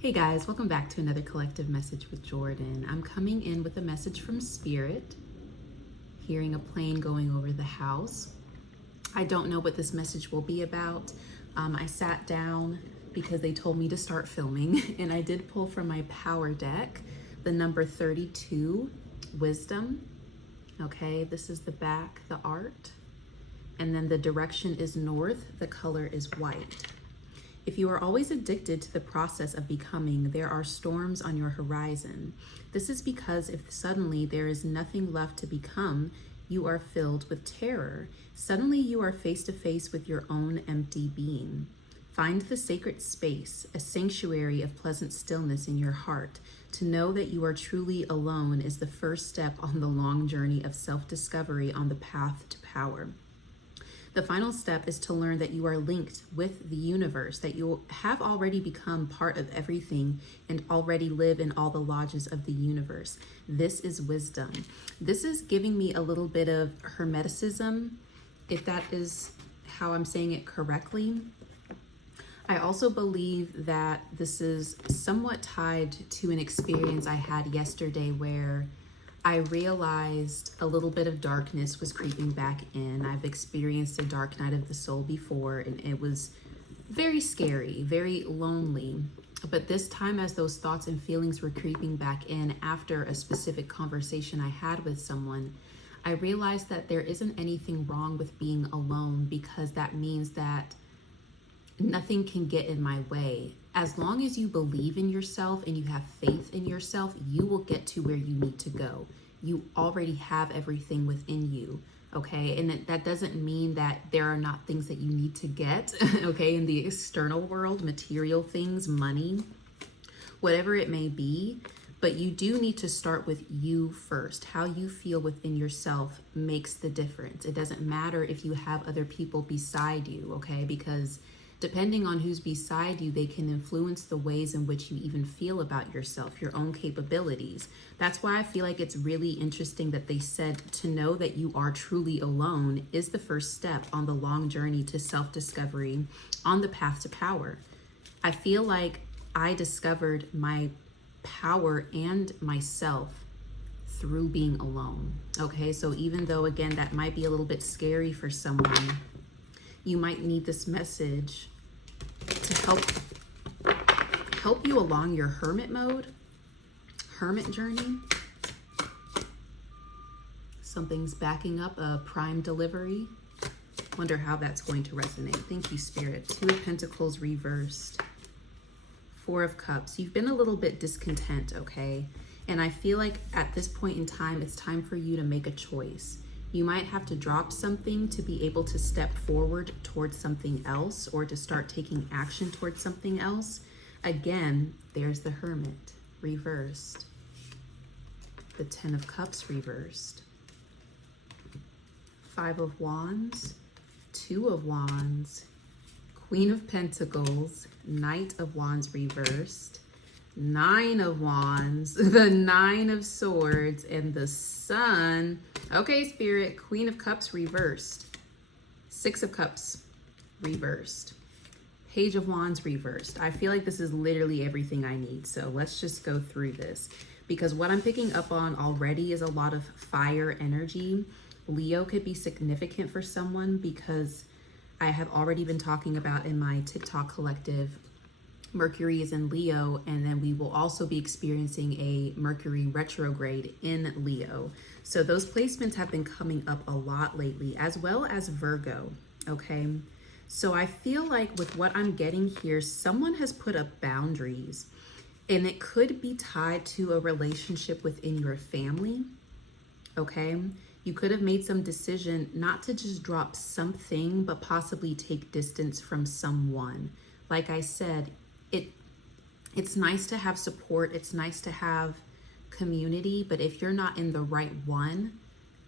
Hey guys, welcome back to another collective message with Jordan. I'm coming in with a message from Spirit, hearing a plane going over the house. I don't know what this message will be about. I sat down because they told me to start filming, and I did pull from my power deck the number 32, Wisdom. Okay, this is the back, the art, and then the direction is north, the color is white. If you are always addicted to the process of becoming, there are storms on your horizon. This is because if suddenly there is nothing left to become, you are filled with terror. Suddenly you are face to face with your own empty being. Find the sacred space, a sanctuary of pleasant stillness in your heart. To know that you are truly alone is the first step on the long journey of self-discovery on the path to power. The final step is to learn that you are linked with the universe, that you have already become part of everything and already live in all the lodges of the universe. This is wisdom. This is giving me a little bit of hermeticism, if that is how I'm saying it correctly. I also believe that this is somewhat tied to an experience I had yesterday where I realized a little bit of darkness was creeping back in. I've experienced a dark night of the soul before, and it was very scary, very lonely. But this time, as those thoughts and feelings were creeping back in after a specific conversation I had with someone, I realized that there isn't anything wrong with being alone, because that means that nothing can get in my way. As long as you believe in yourself and you have faith in yourself, you will get to where you need to go. You already have everything within you, okay? And that doesn't mean that there are not things that you need to get, okay, in the external world, material things, money, whatever it may be. But you do need to start with you first. How you feel within yourself makes the difference. It doesn't matter if you have other people beside you, okay? Because depending on who's beside you, they can influence the ways in which you even feel about yourself, your own capabilities. That's why I feel like it's really interesting that they said to know that you are truly alone is the first step on the long journey to self-discovery on the path to power. I feel like I discovered my power and myself through being alone. Okay, so even though, again, that might be a little bit scary for someone, you might need this message to help you along your hermit journey. Something's backing up a prime delivery. Wonder how that's going to resonate. Thank you, Spirit. 2 of Pentacles reversed. 4 of Cups. You've been a little bit discontent, okay? And I feel like at this point in time, it's time for you to make a choice. You might have to drop something to be able to step forward towards something else, or to start taking action towards something else. Again, there's the Hermit reversed. The 10 of Cups reversed. 5 of Wands, 2 of Wands, Queen of Pentacles, Knight of Wands reversed, 9 of Wands, the 9 of Swords, and the Sun. Okay, Spirit, Queen of Cups reversed. 6 of Cups reversed. Page of Wands reversed. I feel like this is literally everything I need. So let's just go through this, because what I'm picking up on already is a lot of fire energy. Leo could be significant for someone, because I have already been talking about in my TikTok collective, Mercury is in Leo, and then we will also be experiencing a Mercury retrograde in Leo. So those placements have been coming up a lot lately, as well as Virgo, okay? So I feel like with what I'm getting here, someone has put up boundaries, and it could be tied to a relationship within your family, okay? You could have made some decision not to just drop something, but possibly take distance from someone. Like I said, it's nice to have support, it's nice to have community, but if you're not in the right one,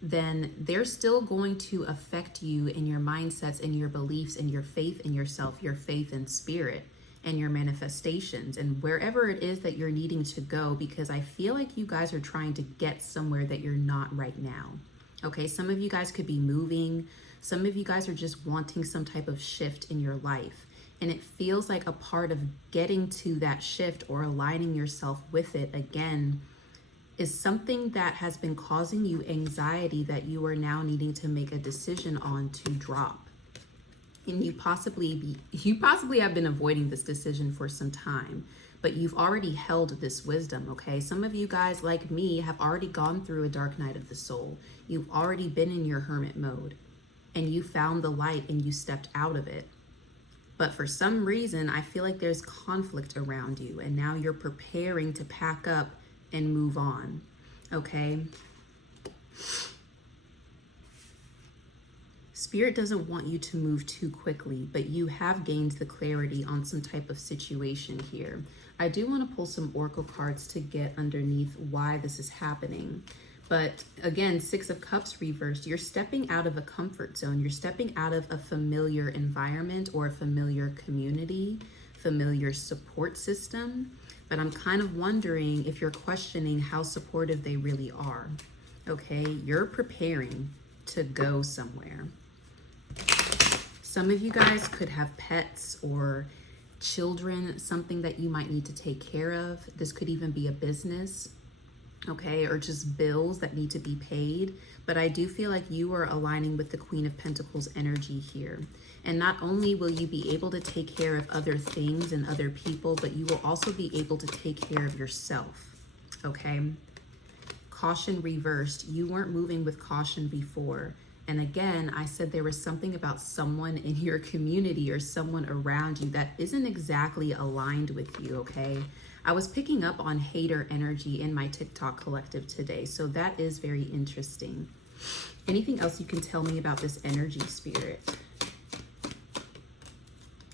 then they're still going to affect you in your mindsets and your beliefs and your faith in yourself, your faith in spirit and your manifestations and wherever it is that you're needing to go, because I feel like you guys are trying to get somewhere that you're not right now. Okay, some of you guys could be moving, some of you guys are just wanting some type of shift in your life. And it feels like a part of getting to that shift or aligning yourself with it again is something that has been causing you anxiety that you are now needing to make a decision on to drop. And you possibly have been avoiding this decision for some time, but you've already held this wisdom, okay? Some of you guys, like me, have already gone through a dark night of the soul. You've already been in your hermit mode, and you found the light and you stepped out of it. But for some reason, I feel like there's conflict around you, and now you're preparing to pack up and move on, okay? Spirit doesn't want you to move too quickly, but you have gained the clarity on some type of situation here. I do want to pull some oracle cards to get underneath why this is happening. But again, Six of Cups reversed, you're stepping out of a comfort zone. You're stepping out of a familiar environment or a familiar community, familiar support system. But I'm kind of wondering if you're questioning how supportive they really are. Okay, you're preparing to go somewhere. Some of you guys could have pets or children, something that you might need to take care of. This could even be a business, okay, or just bills that need to be paid. But I do feel like you are aligning with the Queen of Pentacles energy here. And not only will you be able to take care of other things and other people, but you will also be able to take care of yourself, okay? Caution reversed. You weren't moving with caution before. And again, I said there was something about someone in your community or someone around you that isn't exactly aligned with you, okay? I was picking up on hater energy in my TikTok collective today, so that is very interesting. Anything else you can tell me about this energy, Spirit?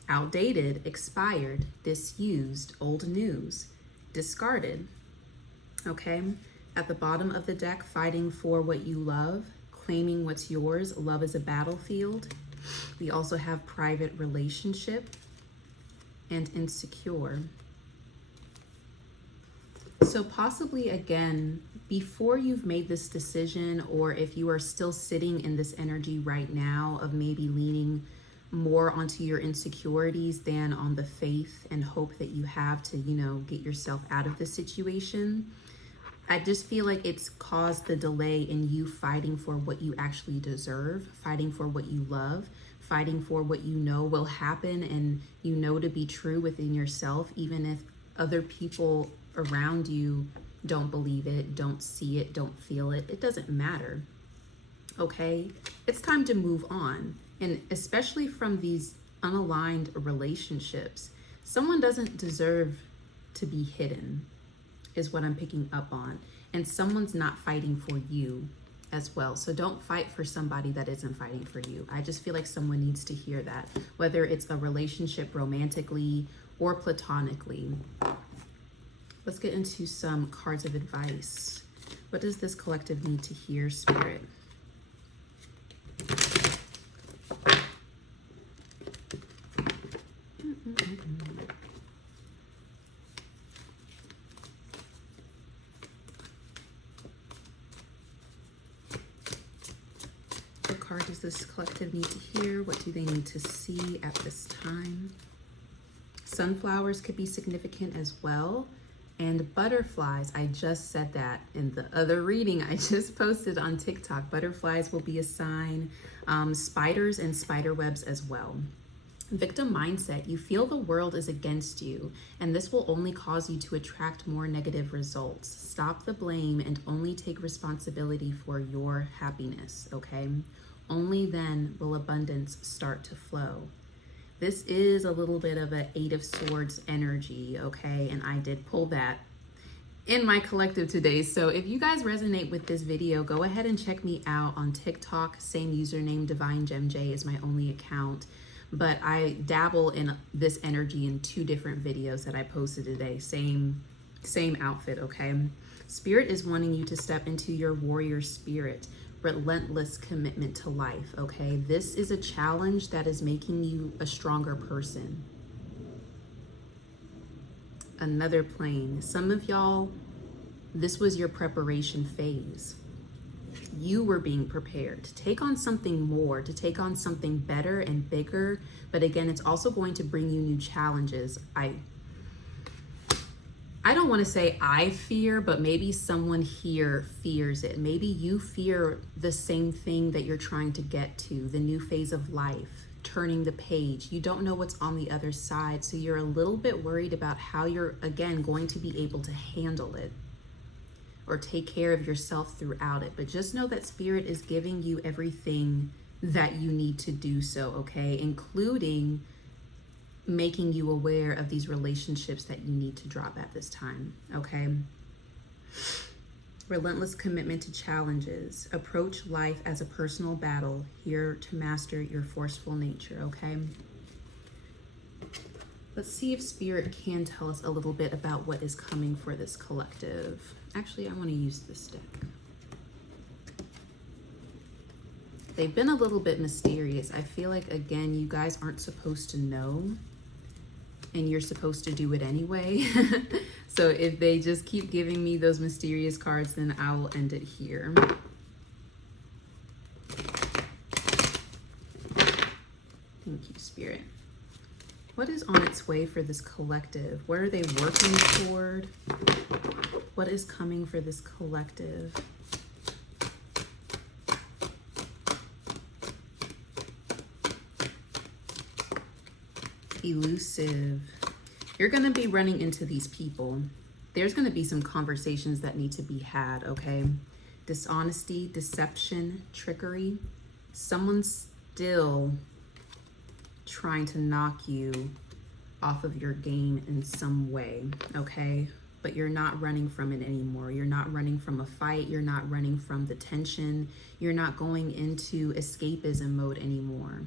Outdated, expired, disused, old news, discarded, okay? At the bottom of the deck, fighting for what you love, claiming what's yours, love is a battlefield. We also have private relationship and insecure. So possibly again, before you've made this decision, or if you are still sitting in this energy right now of maybe leaning more onto your insecurities than on the faith and hope that you have to, you know, get yourself out of the situation, I just feel like it's caused the delay in you fighting for what you actually deserve, fighting for what you love, fighting for what you know will happen and you know to be true within yourself, even if other people around you don't believe it, don't see it, don't feel it. It doesn't matter, okay? It's time to move on. And especially from these unaligned relationships, someone doesn't deserve to be hidden, is what I'm picking up on. And someone's not fighting for you as well. So don't fight for somebody that isn't fighting for you. I just feel like someone needs to hear that, whether it's a relationship romantically or platonically. Let's get into some cards of advice. What does this collective need to hear, Spirit? What card does this collective need to hear? What do they need to see at this time? Sunflowers could be significant as well. And butterflies, I just said that in the other reading I just posted on TikTok. Butterflies will be a sign. Spiders and spider webs as well. Victim mindset, you feel the world is against you, and this will only cause you to attract more negative results. Stop the blame and only take responsibility for your happiness, okay? Only then will abundance start to flow. This is a little bit of an Eight of Swords energy, okay? And I did pull that in my collective today. So if you guys resonate with this video, go ahead and check me out on TikTok. Same username, Divine Gem J is my only account. But I dabble in this energy in 2 different videos that I posted today. Same outfit, okay? Spirit is wanting you to step into your warrior spirit. Relentless commitment to life, okay? This is a challenge that is making you a stronger person. Another plane. Some of y'all, this was your preparation phase. you were being prepared to take on something more, to take on something better and bigger. But again, it's also going to bring you new challenges. I don't want to say I fear, but maybe someone here fears it. Maybe you fear the same thing that you're trying to get to, the new phase of life, turning the page. You don't know what's on the other side, so you're a little bit worried about how you're, again, going to be able to handle it or take care of yourself throughout it. But just know that Spirit is giving you everything that you need to do so, okay? Including making you aware of these relationships that you need to drop at this time, okay? Relentless commitment to challenges. Approach life as a personal battle, here to master your forceful nature, okay? Let's see if Spirit can tell us a little bit about what is coming for this collective. Actually, I want to use this deck. They've been a little bit mysterious. I feel like, again, you guys aren't supposed to know, and you're supposed to do it anyway. So if they just keep giving me those mysterious cards, then I will end it here. Thank you, Spirit. What is on its way for this collective? What are they working toward? What is coming for this collective? Elusive. You're going to be running into these people. There's going to be some conversations that need to be had, okay? Dishonesty, deception, trickery. Someone's still trying to knock you off of your game in some way, okay? But you're not running from it anymore. You're not running from a fight. You're not running from the tension. You're not going into escapism mode anymore.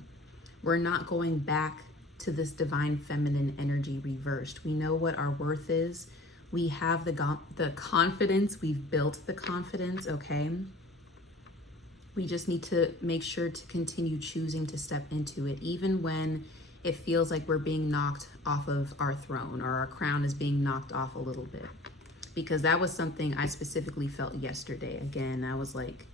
We're not going back to this divine feminine energy reversed. We know what our worth is. We have the confidence. We've built the confidence, okay? We just need to make sure to continue choosing to step into it, even when it feels like we're being knocked off of our throne or our crown is being knocked off a little bit. Because that was something I specifically felt yesterday. Again, it was like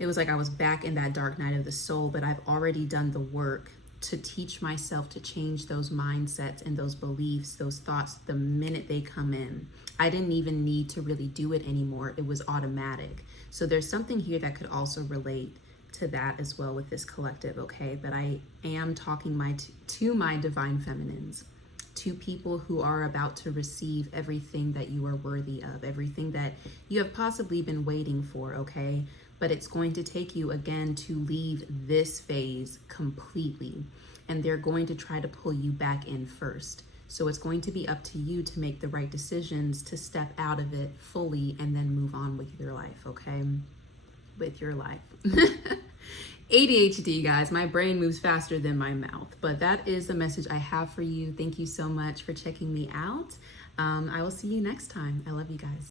I was back in that dark night of the soul, but I've already done the work to teach myself to change those mindsets and those beliefs, those thoughts, the minute they come in. I didn't even need to really do it anymore. It was automatic. So there's something here that could also relate to that as well with this collective, okay? But I am talking to my divine feminines, to people who are about to receive everything that you are worthy of, everything that you have possibly been waiting for, okay? But it's going to take you, again, to leave this phase completely. And they're going to try to pull you back in first. So it's going to be up to you to make the right decisions, to step out of it fully and then move on with your life, okay? With your life. ADHD, guys. My brain moves faster than my mouth. But that is the message I have for you. Thank you so much for checking me out. I will see you next time. I love you guys.